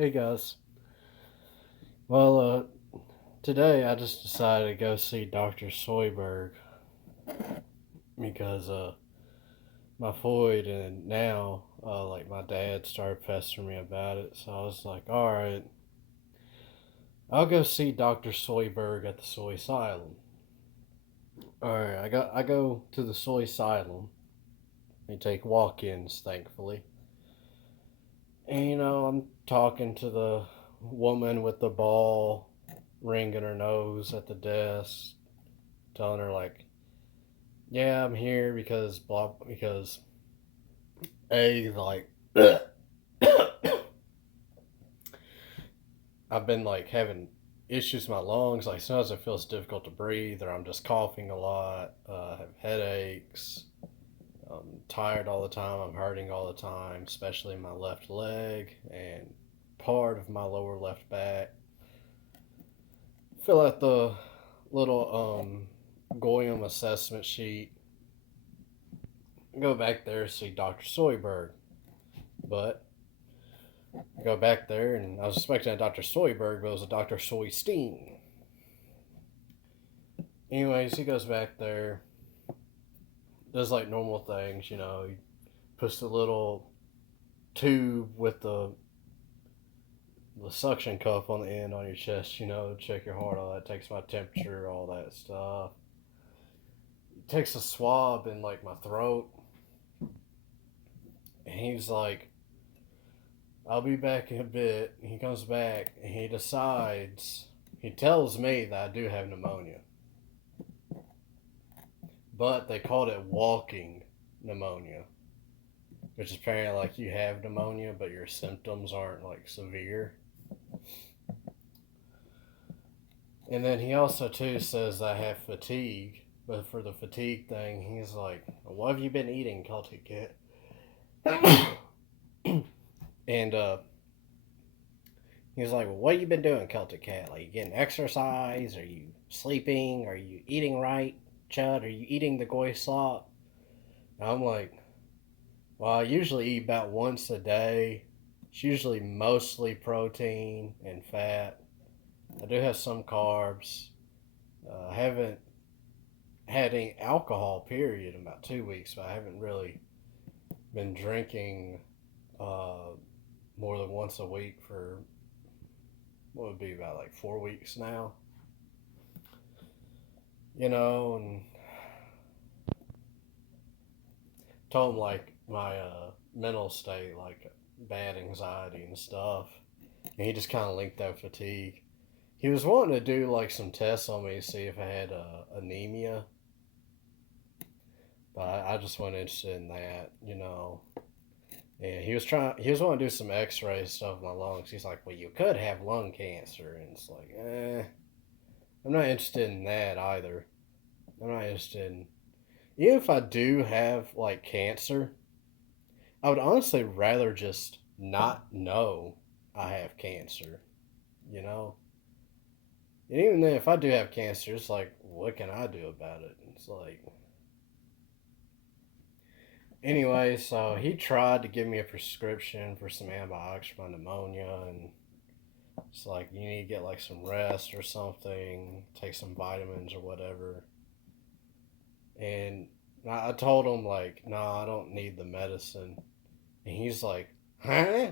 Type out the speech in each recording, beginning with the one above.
Hey guys. Well, today I just decided to go see Dr. Soyberg because my Floyd and now like my dad started pestering me about it. So I was like, all right, I'll go see Dr. Soyberg at the Soy Asylum. All right, I go to the Soy Asylum. They take walk-ins, thankfully. And I'm talking to the woman with the ball ring in her nose at the desk, telling her like, yeah, I'm here because a like I've been like having issues with my lungs. Like sometimes it feels difficult to breathe, or I'm just coughing a lot. I have headaches. I'm tired all the time. I'm hurting all the time, especially my left leg and part of my lower left back. Fill out the little Goyam assessment sheet. Go back there see Dr. Soyberg, but I go back there, and I was expecting a Dr. Soyberg, but it was a Dr. Soystein. Anyways, he goes back there, does like normal things, he puts the little tube with the suction cup on the end on your chest, check your heart, all that, takes my temperature, all that stuff. He takes a swab in like my throat, and he's like, I'll be back in a bit. He comes back and he tells me that I do have pneumonia. But they called it walking pneumonia, which is apparently like you have pneumonia, but your symptoms aren't like severe. And then he also too says I have fatigue, but for the fatigue thing, he's like, "What have you been eating, Celtic Cat?" and he's like, "Well, what have you been doing, Celtic Cat? Like, you getting exercise? Are you sleeping? Are you eating right, Chud? Are you eating the goy slop?" And I'm like, well, I usually eat about once a day. It's usually mostly protein and fat. I do have some carbs. I haven't had any alcohol, period, in about 2 weeks, but I haven't really been drinking uh, more than once a week for what would be about like 4 weeks now. And told him like my mental state, like bad anxiety and stuff. And he just kind of linked that fatigue. He was wanting to do like some tests on me to see if I had anemia, but I just wasn't interested in that. And he was wanting to do some X-ray stuff in my lungs. He's like, well, you could have lung cancer, and it's like, I'm not interested in that either. I'm not interested in even if I do have like cancer. I would honestly rather just not know I have cancer. You know, and even then, if I do have cancer, it's like, what can I do about it? It's like, anyway, so he tried to give me a prescription for some antibiotics for my pneumonia, and it's like, you need to get like some rest or something, take some vitamins or whatever. And I told him, like, no, I don't need the medicine. And he's like, huh?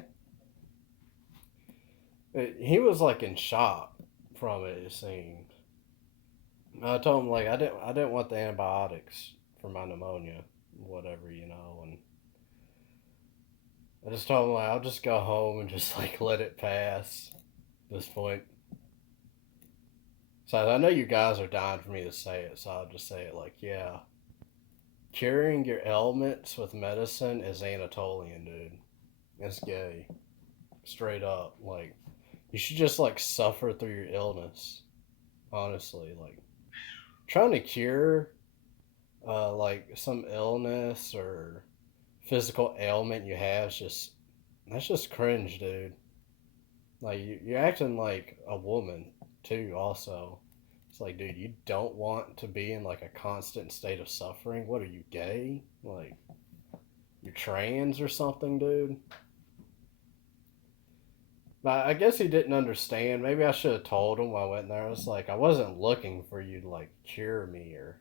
He was like in shock from it, it seemed. I told him, like, I didn't want the antibiotics for my pneumonia, whatever, and I just told him, like, I'll just go home and just like let it pass at this point. So I know you guys are dying for me to say it, so I'll just say it like, yeah, curing your ailments with medicine is Anatolian, dude. It's gay, straight up. Like, you should just like suffer through your illness. Honestly, like trying to cure like some illness or physical ailment you have is just that's just cringe, dude. Like you're acting like a woman too. Also, it's like, dude, you don't want to be in like a constant state of suffering. What are you, gay? Like you're trans or something, dude? But I guess he didn't understand. Maybe I should have told him when I went there. I was like, I wasn't looking for you to like cure me or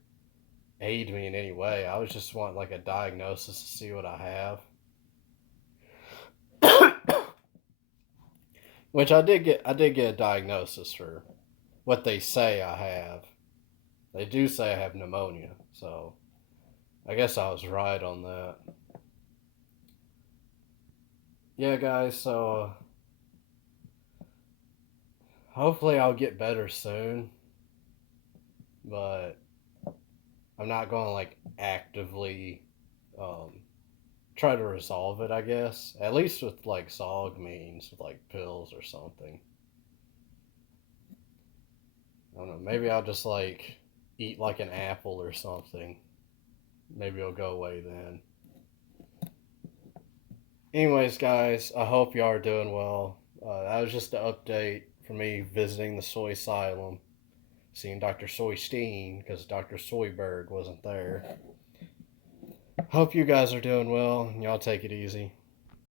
aid me in any way. I was just wanting like a diagnosis to see what I have. Which I did get. I did get a diagnosis for what they say I have. They do say I have pneumonia, so I guess I was right on that. Yeah, guys. So hopefully I'll get better soon, but I'm not going to like actively um, try to resolve it. I guess at least with like SOG means with like pills or something. I don't know. Maybe I'll just like eat like an apple or something. Maybe it'll go away then. Anyways, guys, I hope y'all are doing well. That was just an update for me visiting the Soy Asylum, seeing Dr. Soystein because Dr. Soyberg wasn't there. Hope you guys are doing well and y'all take it easy.